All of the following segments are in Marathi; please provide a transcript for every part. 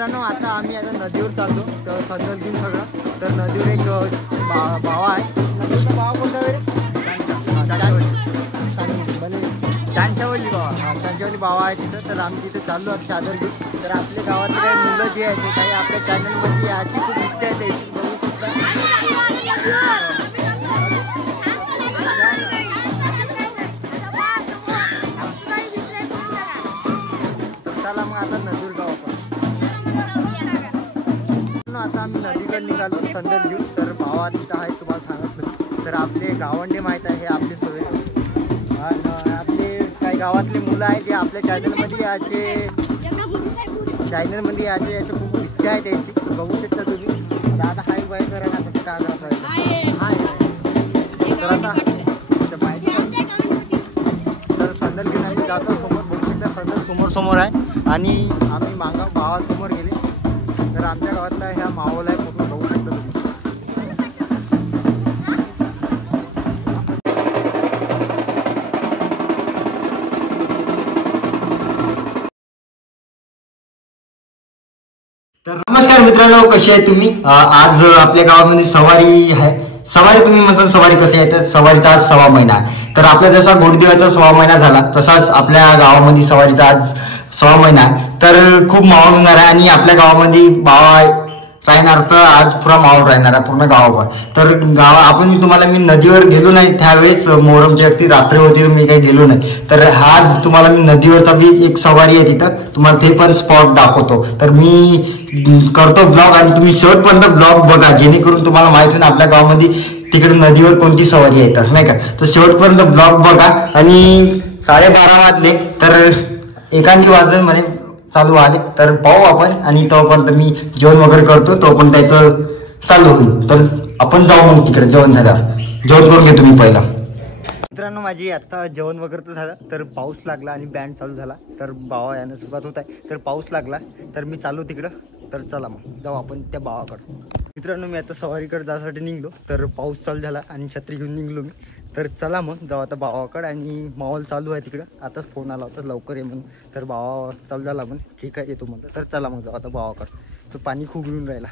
मित्रांनो आता आम्ही आता नदीवर चाललो तर संदलगिरी सगळं तर नदीवर एक भाव आहे. नदीचा भाव कोणता रे? चांचावली भावा. चांचावली भावा आहे तिथं. तर आम्ही तिथे चाललो आता चादर घेऊन. तर आपल्या गावातले काही मुलं जे आहेत ते काही आपल्या चॅनलमध्ये याची खूप इच्छा आहे त्याची बघू शकता. चला मग आता नदीवर जाऊ आपण. आता आम्ही नदीकडे निघालो संदल घेऊन. तर भावा तिथं आहे तुम्हाला सांगितलं. तर आपले गावंडे माहीत आहे हे आपले सवय आपले काही गावातले मुलं आहे जे आपल्या चॅनलमध्ये याचे याचं खूप इच्छा आहे त्यांची. बघू शकता तुम्ही. दादा हाय बाय करा ना कसं काय तर आता तर संदल घेऊन आम्ही जातो. समोर बघू शकता संदल समोर आहे आणि आम्ही मागा भावासमोर गेले. तर आमच्या गावातला ह्या माहोल आहे पूर्ण बघू शकता तुम्ही. तर नमस्कार मित्रांनो, कसे आहे तुम्ही? आज आपल्या गावामध्ये सवारी आहे. सवारी तुम्ही म्हणसाल सवारी कशी आहे तर सवारीचा आज 6वा महिना आहे. तर आपल्या जसा गोडदिवाचा 6वा महिना झाला तसाच आपल्या गावामध्ये सवारीचा आज 6वा महिना आहे. तर खूप माहोल होणार आहे आणि आपल्या गावामध्ये भाव राहणार तर आज पुरा माहोल राहणार आहे पूर्ण गावावर. तर मी तुम्हाला नदीवर गेलो नाही त्यावेळेस मोहरमची अगदी रात्र होती तर मी काही गेलो नाही. तर आज तुम्हाला मी नदीवरचा बी एक सवारी आहे तिथं तुम्हाला ते पण स्पॉट दाखवतो. तर मी करतो ब्लॉग आणि तुम्ही शेवटपर्यंत ब्लॉग बघा जेणेकरून तुम्हाला माहिती होईल आपल्या गावामध्ये तिकडे नदीवर कोणती सवारी येतात नाही का. तर शेवटपर्यंत ब्लॉग बघा. आणि 12:30 वाजले तर एखादी वाजले म्हणे चालू आले तर पाहू आपण. आणि तोपर्यंत मी जेवण वगैरे करतो तोपर्यंत त्याचं चालू होईल. तर आपण जाऊ मग तिकडे जेवण झाल्यावर. जेवण करून घेतो मी पहिला. मित्रांनो माझी आता जेवण वगैरे तर झालं. तर पाऊस लागला आणि बँड चालू झाला. तर भावा यानं सुरुवात होत आहे. तर पाऊस लागला तर मी चालू तिकडं. तर चला मग जाऊ आपण त्या भावाकडं. मित्रांनो मी आता सवारीकडे जाण्यासाठी निघलो. तर पाऊस चालू झाला आणि छत्री घेऊन निघलो मी. तर चला मग जाऊ आता भावाकडं. आणि माहोल चालू आहे तिकडं. आताच फोन आला होता लवकर ये म्हणून. तर भावा चालू झाला पण ठीक आहे येतो म्हणलं. तर चला मग जाऊ आता भावाकडं. तर पाणी खूप येऊन राहिला.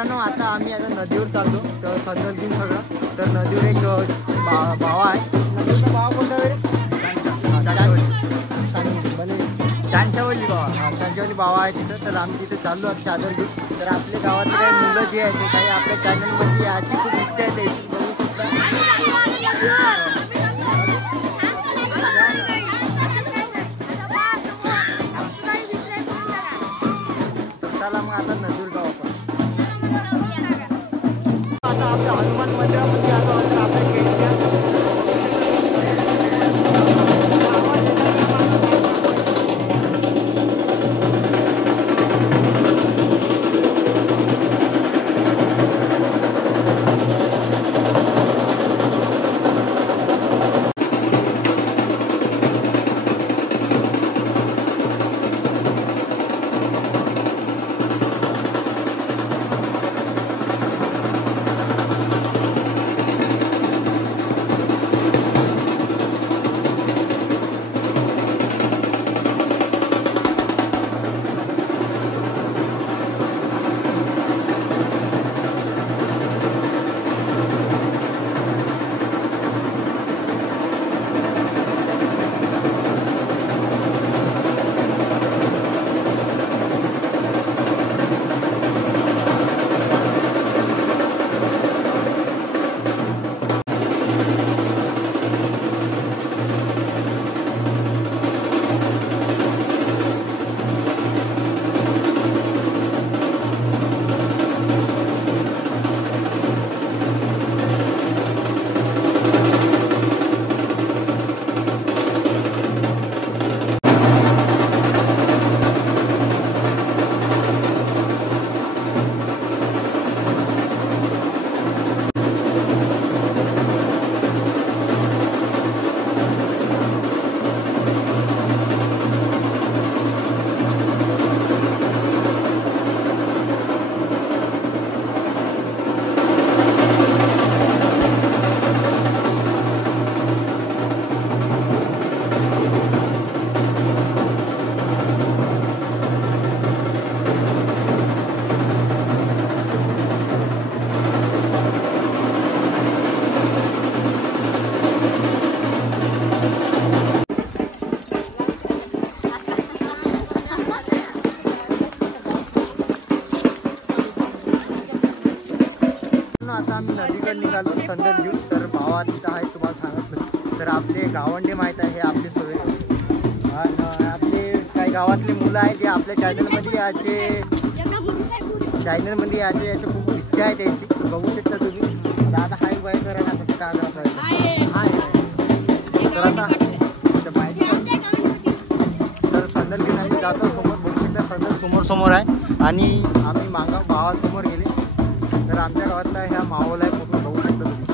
मित्रांनो आता आम्ही आता नदीवर चाललो तर संदल घेऊन सगळं. तर नदीवर एक भावा आहे. नदीचा भावा कोणता रे? चांशावली भावा. हा चांशावली भावा आहे तिथं. तर आम्ही तिथं चाललो आता चादर घेऊन. तर आपल्या गावातले काही मुलं जे आहेत ते काही आपल्या चॅनलमध्ये याची खूप इच्छा आहे त्याची बघू शकता. चला मग आता नदीवर जाऊ आपण. आता आपल्या हनुमान मंदिरामध्ये आलो तर आपल्या गेटच्या आता आम्ही नदीकडे निघालो संदल घेऊन. तर भावा तिथं आहे तुम्हाला सांगत नाही. तर आपले गावंडे माहीत आहे हे आपले सोय आणि आपले काही गावातले मुलं आहे जे आपल्या चॅनलमध्ये याचे याची खूप इच्छा आहे त्यांची. बघू शकता तुम्ही. दादा हाय बाय करायला कसं काय करत तर आता तर संदल घेऊन आम्ही जातो. समोर बघू शकता संदल समोर आहे आणि आम्ही मागा भावासमोर गेले. तर आमच्या गावातला ह्या माहोल आहे पूर्ण बघू शकता तुम्ही.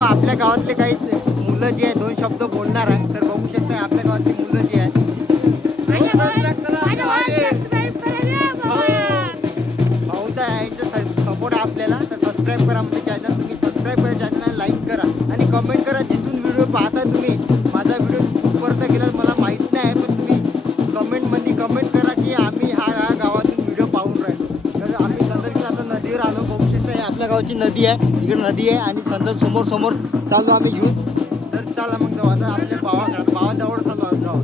आपल्या गावातले काही मुलं जे आहे 2 शब्द बोलणार आहे. तर बघू शकता आपल्या गावातली मुलं जी आहेत भाऊचा यायचं सपोर्ट आहे आपल्याला. तर सबस्क्राईब करा म्हणजे चॅनल. तुम्ही सबस्क्राईब करा चॅनलला, लाईक करा आणि कमेंट करा. जिथून व्हिडिओ पाहता तुम्ही माझा व्हिडिओ कुठपर्यंत गेला मला माहीत नाही पण तुम्ही कमेंटमध्ये कमेंट करा की आम्ही ह्या गावातून व्हिडिओ पाहून राहिलो. तर आम्ही संदल आता नदीवर आलो. बघू शकता हे आपल्या गावाची नदी आहे. इकडे नदी आहे आणि संदल समोर चाललो आम्ही घेऊन. तर चला मग जाऊ आता आपल्या भावाजवळ चाललो जाऊ.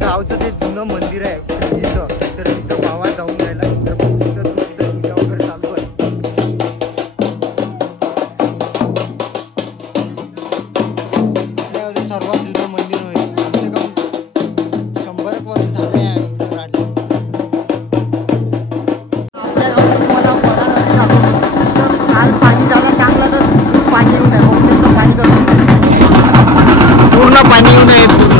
गावचं ते जुनं मंदिर आहे शिवजीचं, तर तिथं भावा जाऊन राहिला. तर तिथं पूजा वगैरे चालू आहे. आपल्या सर्वात जुनं मंदिर होईल. कमसे कम 100 वर्ष झाले आहे इथं राहिलं. आपल्या गावात तुम्हाला वडा नदी दाखवतो. काल पाणी झालं चांगलं, तर पाणी येऊ नये. पाणी पूर्ण पाणी येऊ नये पूर्ण.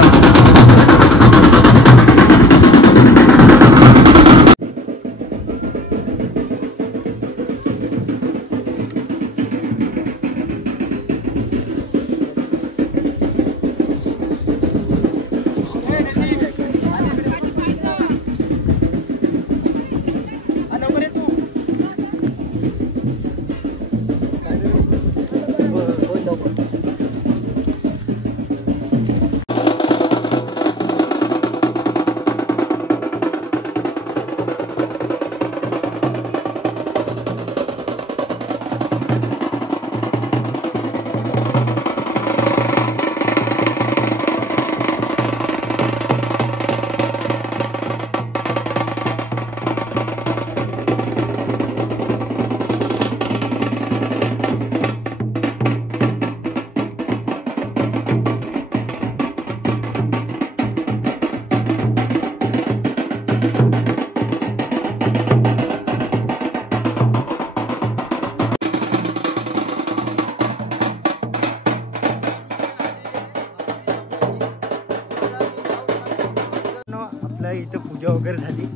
इथं पूजा वगैरे झाली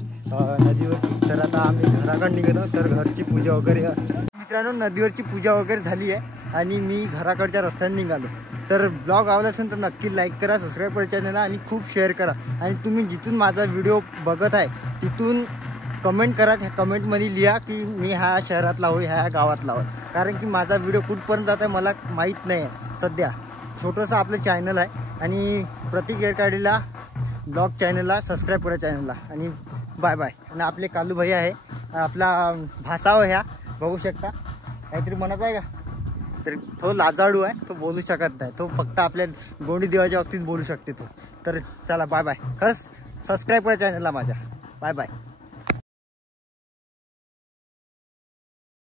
नदीवरची. तर आता आम्ही घराकडे निघतो. तर घरची पूजा वगैरे मित्रांनो नदीवरची पूजा वगैरे झाली आहे आणि मी घराकडच्या रस्त्याने निघालो. तर ब्लॉग आवडला असेल तर नक्की लाईक करा, सबस्क्राईब करा चॅनलला आणि खूप शेअर करा. आणि तुम्ही जिथून माझा व्हिडिओ बघत आहे तिथून कमेंट करा. त्या कमेंटमध्ये लिहा की मी ह्या शहरातला होय, ह्या गावातला होय. कारण की माझा व्हिडिओ कुठपर्यंत जात आहे मला माहीत नाही आहे. सध्या छोटंसं आपलं चॅनल आहे आणि प्रतीक एरकाडीला ब्लॉग चॅनलला सबस्क्राईब करा चॅनलला. आणि बाय बाय. आणि आपले कालू भाई आहे, आपला भासाव ह्या बघू शकता. काहीतरी म्हणत आहे का, तर तो लाजाळू आहे, तो बोलू शकत नाही. तो फक्त आपल्या गोंडी देवाच्या बाबतीत बोलू शकते तो. तर चला बाय बाय. खरंच सबस्क्राईब करा चॅनलला माझ्या. Bye bye.